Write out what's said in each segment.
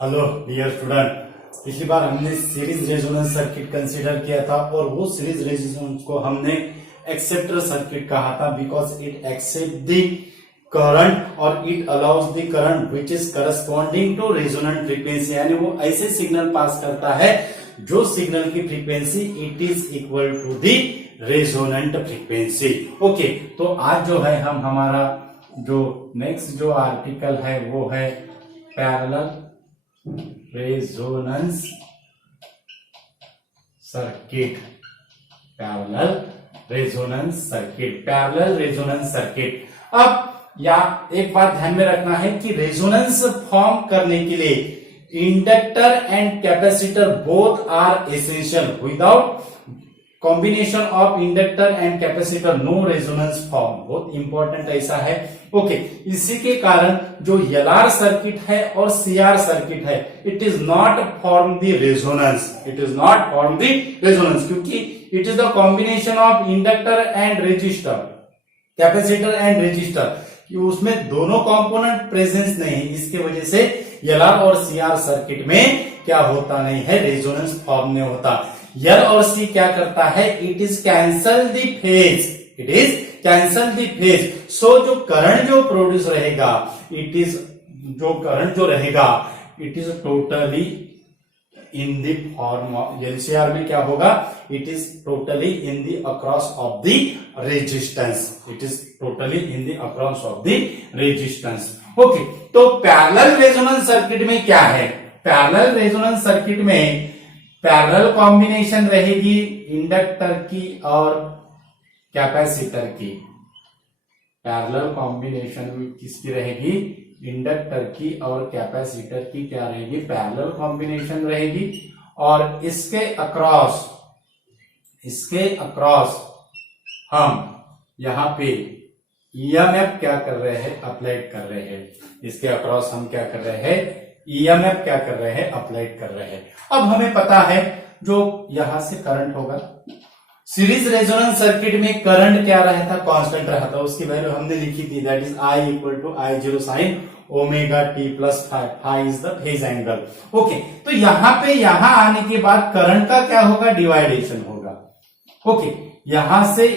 Hello dear student, पिछली बार हमने series resonance circuit consider किया था और वो सीरीज रेजोनेंस को हमने एक्सेप्टर सर्किट कहा था because it accept the current और it allows the current which is corresponding to resonant frequency, यानी वो ऐसे सिग्नल पास करता है जो सिग्नल की frequency it is equal to the resonant frequency. Okay, तो आज जो है हम हमारा जो नेक्स्ट जो आर्टिकल है वो है parallel resonance circuit. Parallel resonance circuit, parallel resonance circuit. अब या एक बात ध्यान में रखना है कि रेजोनेंस फॉर्म करने के लिए inductor and capacitor both are essential. Without combination of inductor and capacitor no resonance form. बहुत इंपॉर्टेंट ऐसा है। ओके, इसी के कारण जो एलआर सर्किट है और सीआर सर्किट है it is not form the resonance. It is not form the resonance क्योंकि it is the combination of inductor and resistor, capacitor and resistor, कि उसमें दोनों कंपोनेंट प्रेजेंस नहीं है। इसके वजह से एलआर और सीआर सर्किट में क्या होता नहीं है, रेजोनेंस फॉर्म नहीं होता। एल और सी क्या करता है, it is cancel the phase, it is cancel the phase. So जो करंट जो प्रोड्यूस रहेगा इट इज जो करंट जो रहेगा it is totally in the form of LCR में क्या होगा, it is totally in the across of the resistance. It is totally in the across of the resistance. Okay, तो parallel resonance circuit में क्या है, parallel resonance circuit में parallel combination रहेगी inductor की और कैपेसिटर की। पैरेलल कॉम्बिनेशन किसकी रहेगी, इंडक्टर की और कैपेसिटर की क्या रहेगी, पैरेलल कॉम्बिनेशन रहेगी। और इसके अक्रॉस हम यहां पे ईएमएफ क्या कर रहे हैं, अप्लाइड कर रहे हैं। इसके अक्रॉस हम क्या कर रहे हैं, ईएमएफ क्या कर रहे हैं, अप्लाइड कर रहे हैं। अब हमें पता है जो यहां से करंट होगा, सीरीज रेजोनेंस सर्किट में करंट क्या रहा था, कांस्टेंट रहा था। उसकी वैल्यू हमने लिखी थी, that is I equal to I zero sine omega T plus five is the phase angle. Okay, तो यहां आने के बाद करंट का क्या होगा, डिवाइडेशन होगा। ओके, यहां से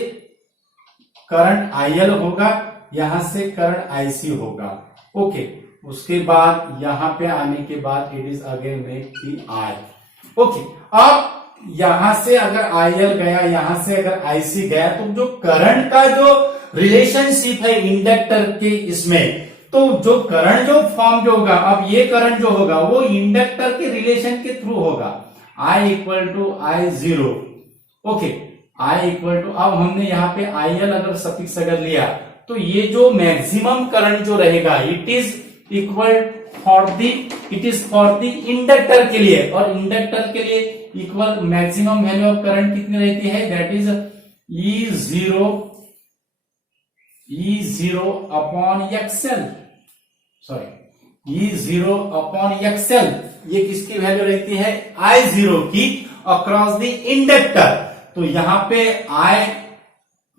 करंट आईएल होगा, यहां से करंट आईसी होगा। ओके, उसके बाद यहां पे आने के बाद it is again make the I. Okay, अब यहां से अगर आईएल गया, यहां से अगर आईसी गया, तो जो करंट का जो रिलेशनशिप है इंडक्टर के इसमें, तो जो करंट जो फॉर्म जो होगा, अब ये करंट जो होगा वो इंडक्टर के रिलेशन के थ्रू होगा। I equal to I zero. Okay, I equal to, अब हमने यहाँ पे आईएल अगर सफिक्स अगर लिया तो ये जो मैक्सिमम करंट जो रहेगा it is equal it is for the inductor के लिए, और इंडक्टर के लिए equal maximum value of current कितनी रहती है, that is E0 upon XL, sorry E0 upon XL. ये किसकी वैल्यू रहती है, I0 की अक्रॉस द इंडक्टर। तो यहां पे I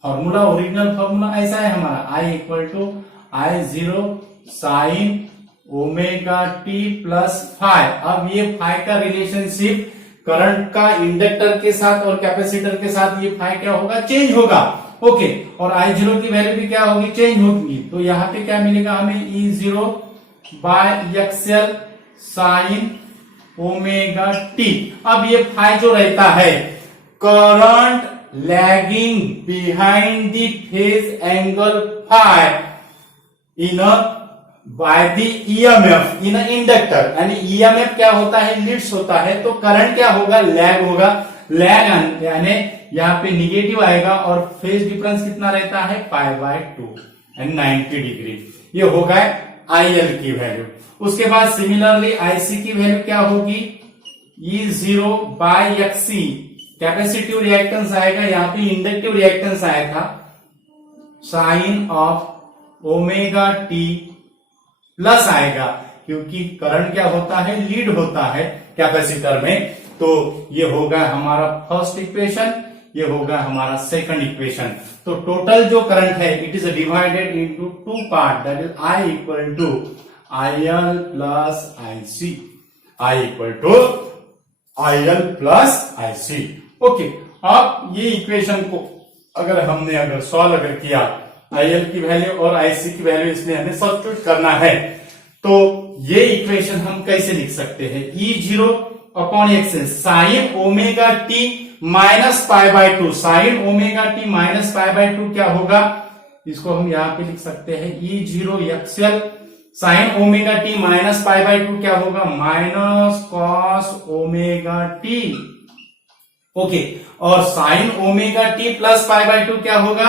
फॉर्मूला, ओरिजिनल फॉर्मूला ऐसा है हमारा, I equal to I0 sine omega T plus five. अब ये फाइव का रिलेशनशिप करंट का इंडक्टर के साथ और कैपेसिटर के साथ, ये फाइव क्या होगा, चेंज होगा। ओके, और I0 की वैल्यू भी क्या होगी, चेंज होगी। तो यहाँ पे क्या मिलेगा हमें, E0 by XL sine omega t. अब ये फाइव जो रहता है, current lagging behind the phase angle five in by the EMF in inductor, यानी ईएमएफ क्या होता है, लीड्स होता है, तो करंट क्या होगा, लैग होगा। लैग यानी यहाँ पे निगेटिव आएगा और फेज डिफरेंस कितना रहता है, π/2 यानी 90 डिग्री। ये होगा आईएल की वैल्यू। उसके बाद सिमिलरली आईसी की वैल्यू क्या होगी, E0 bye XC. Capacitive reactance आएगा, यहाँ पे इंडक्टिव रिएक्टेंस आया था, sine of omega T plus आएगा, क्योंकि करंट क्या होता है, लीड होता है कैपेसिटर में। तो ये होगा हमारा फर्स्ट इक्वेशन, ये होगा हमारा सेकंड इक्वेशन। तो टोटल जो करंट है it is divided into two part, that is I equal to IL plus IC। I equal to I L plus I C. Okay, अब ये इक्वेशन को अगर सॉल्व किया, आई एल की value और आई सी की वैल्यू इसमें हमें सब्स्टिट्यूट करना है, तो ये इक्वेशन हम कैसे लिख सकते हैं? E zero upon X sine omega T minus pi by two, sine omega T minus pi by two क्या होगा? इसको हम यहां पे लिख सकते हैं E zero XL sine omega T minus pi by two क्या होगा? Minus cos omega T. Okay, और sine omega T plus pi by two क्या होगा?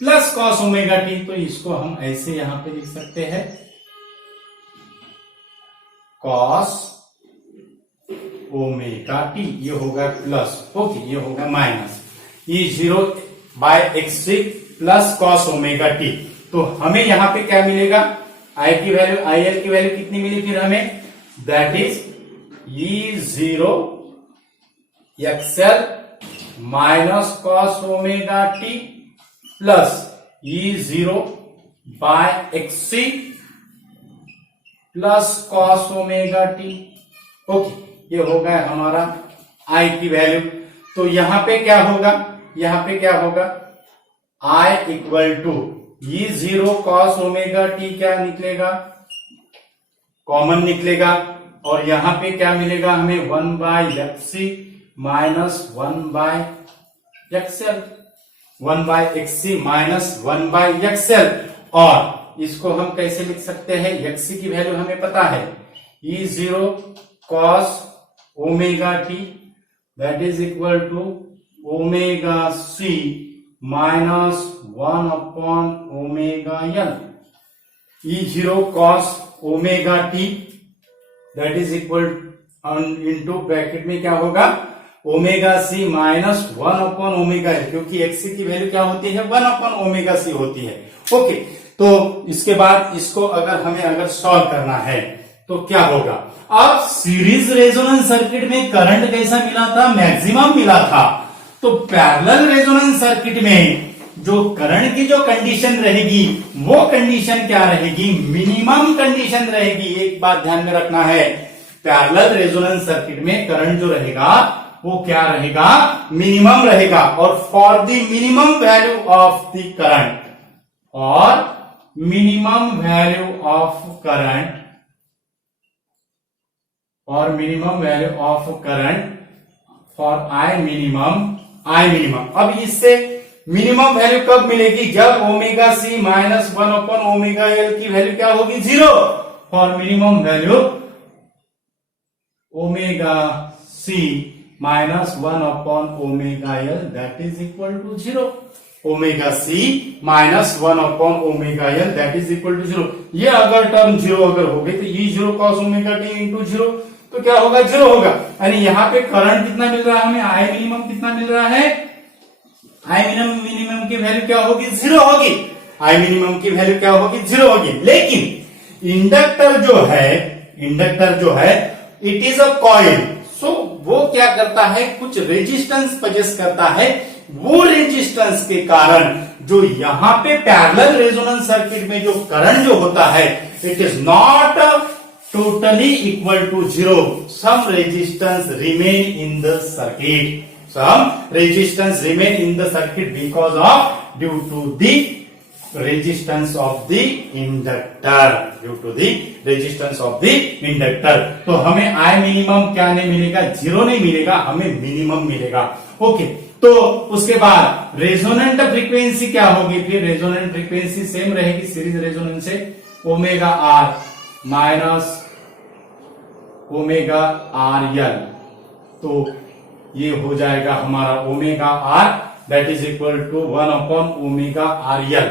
Plus cos omega T. तो इसको हम ऐसे यहां पे लिख सकते हैं कॉस ओमेगा टी, ये होगा प्लस, ओके, ये होगा minus E zero by x plus cos omega T. तो हमें यहां पे क्या मिलेगा? आई की वैल्यू, आई एल की वैल्यू कितनी मिली फिर हमें? That is E zero XL minus cos omega T plus E zero by x plus cos omega T. Okay, ये हो गया हमारा आई की वैल्यू। तो यहां पे क्या होगा? यहां पे क्या होगा? I equal to E zero cos omega T क्या निकलेगा? कॉमन निकलेगा, और यहां पे क्या मिलेगा हमें? 1 by XC minus 1 by XL, 1 by XC minus 1 by XL. और इसको हम कैसे लिख सकते हैं? एक्सी की वैल्यू हमें पता है, E zero cos omega T that is equal to omega C minus 1 upon omega L. E zero cos omega T that is equal into bracket में क्या होगा? Omega C minus 1 upon omega L, क्योंकि XC की value क्या होती है? 1 upon omega C होती है। ओके, तो इसके बाद इसको हमें सॉल्व करना है तो क्या होगा? अब सीरीज रेजोनेंस सर्किट में करंट कैसा मिला था? मैक्सिमम मिला था। तो पैरेलल रेजोनेंस सर्किट में जो करंट की जो कंडीशन रहेगी वो कंडीशन क्या रहेगी? मिनिमम कंडीशन रहेगी। एक बात ध्यान में रखना है, पैरेलल रेजोनेंस सर्किट में करंट जो रहेगा वो क्या रहेगा? मिनिमम रहेगा। और for the minimum value of the current, और मिनिमम वैल्यू ऑफ करंट, और minimum value of current for I minimum. अब इससे मिनिमम वैल्यू कब मिलेगी? जब omega C minus 1 upon omega L की वैल्यू क्या होगी? 0। For minimum value omega C minus 1 upon omega L that is equal to 0। Omega C minus 1 upon omega L that is equal to 0। ये अगर term 0 अगर हो गई तो E zero cos omega T into 0 तो क्या होगा? 0 होगा। यानी यहाँ पे करंट कितना मिल रहा है हमें? आई मिनिमम कितना मिल रहा है? आई मिनिमम की वैल्यू क्या होगी? 0 होगी। आई मिनिमम की वैल्यू क्या होगी? 0 होगी। लेकिन इंडक्टर जो है इट इज अ कॉइल, सो वो क्या करता है? कुछ रेजिस्टेंस पजेस करता है। वो रेजिस्टेंस के कारण जो यहां पे पैरेलल रेजोनेंस सर्किट में जो करंट जो होता है it is not totally equal to 0. Some resistance remain in the circuit. Some resistance remain in the circuit because of due to the resistance of the inductor. Due to the resistance of the inductor. तो हमें I minimum क्या नहीं मिलेगा? 0 नहीं मिलेगा, हमें minimum मिलेगा। Okay, तो उसके बाद रेजोनेंट फ्रीक्वेंसी क्या होगी? फिर रेजोनेंट फ्रीक्वेंसी सेम रहेगी सीरीज रेजोनेंस से, omega R minus omega R L. तो ये हो जाएगा हमारा omega R that is equal to 1 upon omega R L.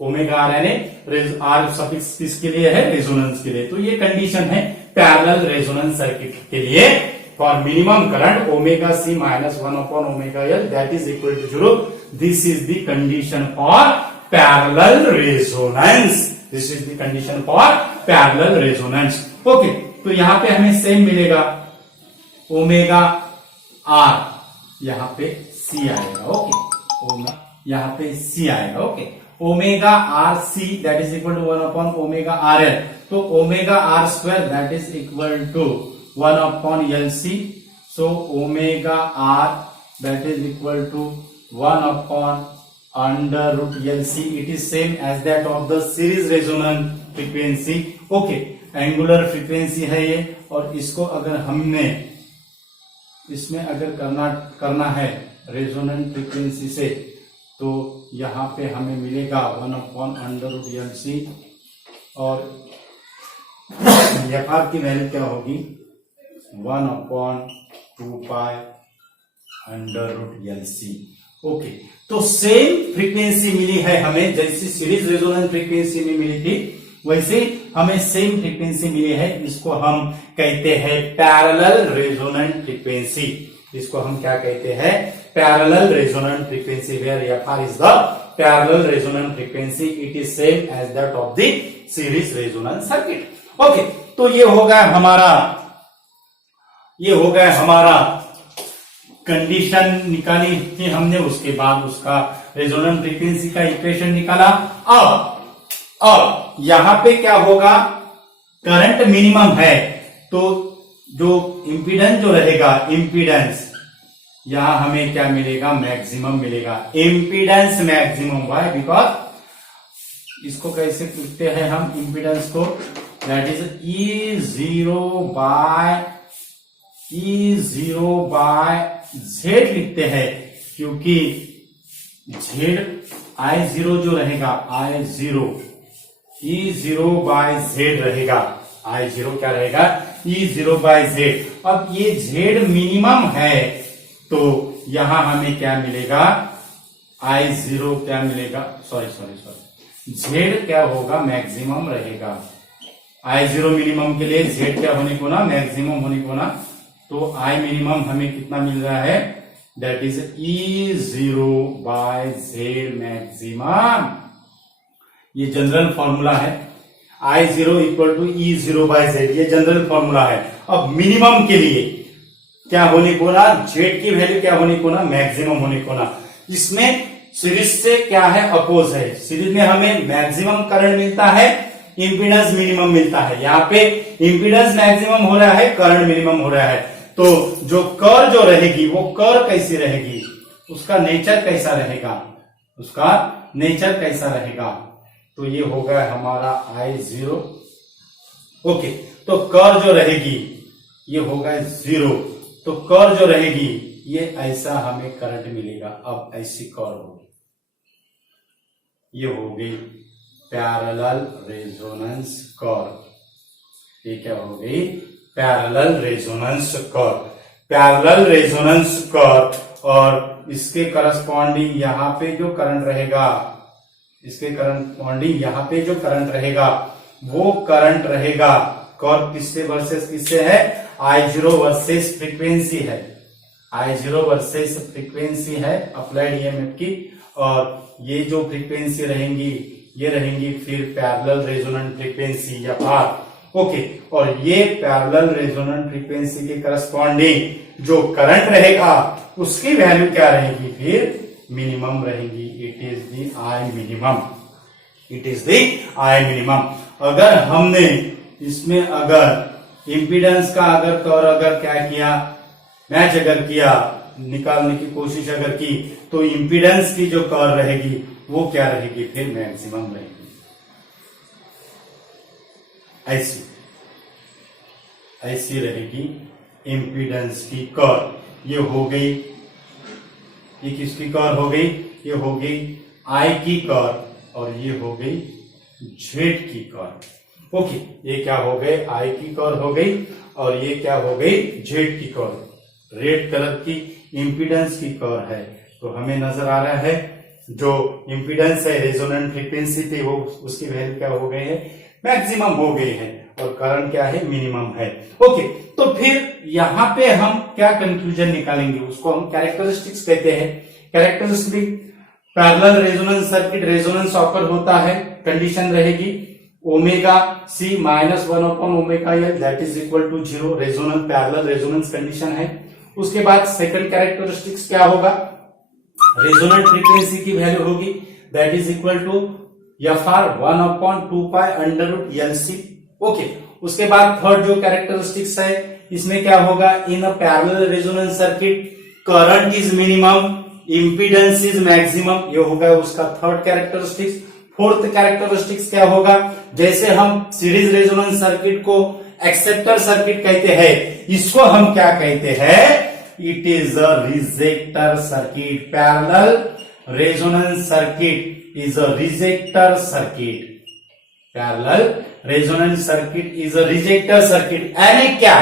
Omega R यानी आर सफिक्स किसके लिए है? रेजोनेंस के लिए। तो ये कंडीशन है पैरेलल रेजोनेंस सर्किट के लिए। For minimum current omega C minus 1 upon omega L that is equal to 0। This is the condition for parallel resonance. This is the condition for parallel resonance. Okay, तो यहां पे हमें same मिलेगा omega are, यहां पे C आएगा। Okay, omega यहां पे सी आएगा। Okay, omega R C that is equal to 1/ओमेगा RL, तो omega R square that is equal to 1/LC, so omega R that is equal to 1/√LC. It is same as that of the series resonant frequency. Okay, angular frequency है ये, और इसको अगर हमने इसमें अगर करना है रेजोनेंट फ्रीक्वेंसी से, तो यहाँ पे हमें मिलेगा 1/√LC, और एफआर की वैल्यू क्या होगी 1/2π√LC. ओके, तो सेम फ्रीक्वेंसी मिली है हमें, जैसी सीरीज रेजोनेंट फ्रीक्वेंसी में मिली थी वैसे हमें सेम फ्रीक्वेंसी मिली है. इसको हम कहते हैं पैरेलल रेजोनेंट फ्रीक्वेंसी. इसको हम क्या कहते हैं, parallel resonant frequency, where FR is the parallel resonant frequency. It is same as that of the series resonant circuit. Okay, तो ये हो गया हमारा कंडीशन निकाली थी हमने, उसके बाद उसका रेजोनेंट फ्रीक्वेंसी का इक्वेशन निकाला. अब यहां पे क्या होगा, करंट मिनिमम है, तो जो इंपीडेंस जो रहेगा, इंपीडेंस यहां हमें क्या मिलेगा, मैक्सिमम मिलेगा. इंपीडेंस मैक्सिमम, व्हाई, बिकॉज इसको कैसे लिखते हैं हम इंपीडेंस को, दैट इज E0/Z लिखते हैं, क्योंकि Z I0 जो रहेगा, E0/Z रहेगा. I0 क्या रहेगा, E0/Z. अब ये Z मिनिमम है, तो यहां हमें क्या मिलेगा, I0 क्या मिलेगा, सॉरी Z क्या होगा, मैक्सिमम रहेगा. I0 मिनिमम के लिए Z क्या होने को ना, मैक्सिमम होने को ना, तो I मिनिमम हमें कितना मिल रहा है, दैट इज E0/Z मैक्सिमम. ये जनरल फॉर्मूला है, I0 इक्वल टू E0/Z, ये जनरल फॉर्मूला है. अब मिनिमम के लिए क्या होने को ना, Z की वैल्यू क्या होने को ना, मैक्सिमम होने को ना. इसमें सीरीज से क्या है, अपोज है. सीरीज में हमें मैक्सिमम करंट मिलता है, इंपीडेंस मिनिमम मिलता है. यहाँ पे इंपीडेंस मैक्सिमम हो रहा है, करंट मिनिमम हो रहा है. तो जो कर्व जो रहेगी, वो कर्व कैसी रहेगी, उसका नेचर कैसा रहेगा, तो ये होगा हमारा I0. ओके, तो कर्व जो रहेगी ये होगा 0, तो कर्व जो रहेगी ये ऐसा हमें करंट मिलेगा. अब ऐसी कर्व होगी, ये हो गई पैरेलल रेजोनेंस कर्व. ये क्या हो गई, पैरेलल रेजोनेंस कर्व. और इसके करस्पॉन्डिंग यहाँ पे जो करंट रहेगा, वो करंट रहेगा कर्व किससे वर्सेस किससे है, I0 वर्सेस फ्रीक्वेंसी है. I0 वर्सेस फ्रीक्वेंसी है अप्लाइड ईएमएफ की, और ये जो फ्रीक्वेंसी रहेंगी ये रहेंगी फिर पैरेलल रेजोनेंट फ्रीक्वेंसी या पार. ओके, और ये पैरेलल रेजोनेंट फ्रीक्वेंसी के करस्पॉन्डिंग जो करंट रहेगा उसकी वैल्यू क्या रहेगी, फिर मिनिमम रहेगी. It is the I minimum. अगर हमने इसमें अगर इंपीडेंस का अगर क्या किया, मैच अगर किया, निकालने की कोशिश अगर की, तो इंपीडेंस की जो कर्व रहेगी वो क्या रहेगी, फिर मैक्सिमम रहेगी. ऐसी रहेगी इंपीडेंस की कर्व. ये हो गई, ये किसकी कर्व हो गई, ये हो गई I की कर्व, और ये हो गई Z की कर्व. ओके, ये क्या हो गए, I की कर्व हो गई, और ये क्या हो गई, Z की कर्व. रेड कलर की इंपीडेंस की कर्व है. तो हमें नजर आ रहा है जो इंपीडेंस है रेजोनेंट फ्रीक्वेंसी थी, वो उसकी वैल्यू क्या हो गई है, मैक्सिमम हो गई है, और करंट क्या है, मिनिमम है. ओके, तो फिर यहां पे हम क्या कंक्लूजन निकालेंगे, उसको हम कैरेक्टरिस्टिक्स कहते हैं. Characteristic parallel resonance circuit, resonance occur होता है, कंडीशन रहेगी ओमेगा C -1/ओमेगा L that is equal to 0. Resonance, parallel resonance condition है. उसके बाद सेकंड कैरेक्टरिस्टिक्स क्या होगा, रेजोनेंट फ्रीक्वेंसी की वैल्यू होगी, that is equal to FR 1/2π√LC। Okay, उसके बाद थर्ड जो कैरेक्टरिस्टिक्स है इसमें क्या होगा, in a parallel resonance circuit current is minimum, impedance is maximum, ये होगा उसका थर्ड कैरेक्टरिस्टिक्स। फोर्थ कैरेक्टरिस्टिक्स क्या होगा, जैसे हम सीरीज रेजोनेंस सर्किट को एक्सेप्टर सर्किट कहते हैं, इसको हम क्या कहते हैं, it is a ejector circuit. Parallel resonance circuit is a ejector circuit. Parallel resonance circuit is a ejector circuit. यानी क्या,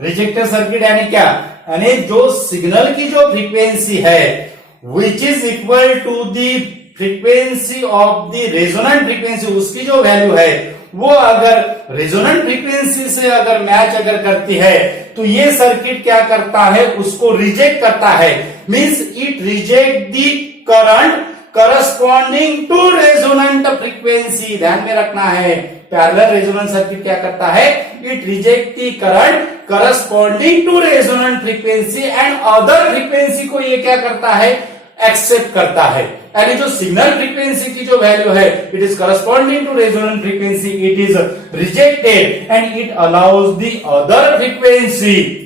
रिजेक्टर सर्किट यानी क्या, यानी जो सिग्नल की जो फ्रीक्वेंसी है which is equal to the frequency of the resonant frequency, उसकी जो वैल्यू है वो अगर रेजोनेंट फ्रीक्वेंसी से अगर मैच अगर करती है तो ये सर्किट क्या करता है, उसको रिजेक्ट करता है। Means it reject the current corresponding to resonant frequency. ध्यान में रखना है, पैरेलल रेजोनेंस सर्किट क्या करता है, it reject the current corresponding to resonant frequency and other frequency को ये क्या करता है, एक्सेप्ट करता है। यानी जो सिग्नल फ्रीक्वेंसी की जो वैल्यू है it is corresponding to resonant frequency, it is rejected and it allows the other frequency,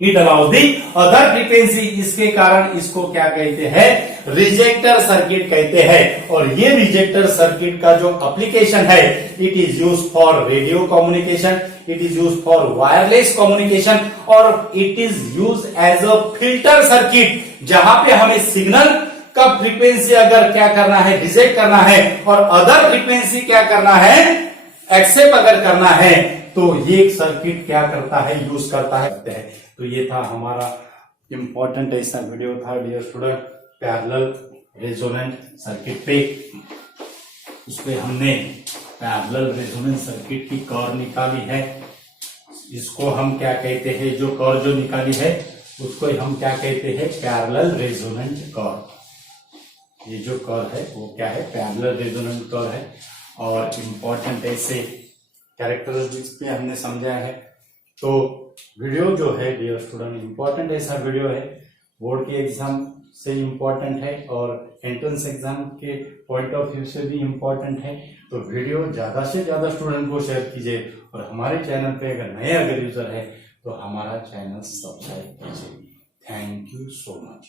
it allows the other frequency. इसके कारण इसको क्या कहते हैं, रिजेक्टर सर्किट कहते हैं। और ये रिजेक्टर सर्किट का जो एप्लीकेशन है, it is use for radio communication, it is use for wireless communication, और it is use as a filter circuit, जहां पे हमें सिग्नल का फ्रीक्वेंसी अगर क्या करना है, रिजेक्ट करना है, और अदर फ्रीक्वेंसी क्या करना है, एक्सेप्ट अगर करना है, तो ये सर्किट क्या करता है, यूज करता है। तो ये था हमारा इंपॉर्टेंट ऐसा वीडियो था dear student, parallel resonant circuit पे। उसपे हमने पैरेलल रेजोनेंट सर्किट की कर्व निकाली है। इसको हम क्या कहते हैं, जो कर्व जो निकाली है उसको हम क्या कहते हैं, पैरेलल रेजोनेंट कर्व। ये जो कर्व है वो क्या है, पैरेलल रेजोनेंट कर्व है। और इम्पोर्टेंट ऐसे कैरेक्टरिस्टिक्स पे हमने समझा है। तो वीडियो जो है डियर स्टूडेंट इम्पोर्टेंट ऐसा वीडियो है, बोर्ड के एग्जाम से इम्पोर्टेंट है और एंट्रेंस एग्जाम के पॉइंट ऑफ व्यू से भी इम्पोर्टेंट है। तो वीडियो ज्यादा से ज्यादा स्टूडेंट को शेयर कीजिए, और हमारे चैनल पे अगर नए अगर यूजर है तो हमारा चैनल सब्सक्राइब कीजिए। Thank you so much.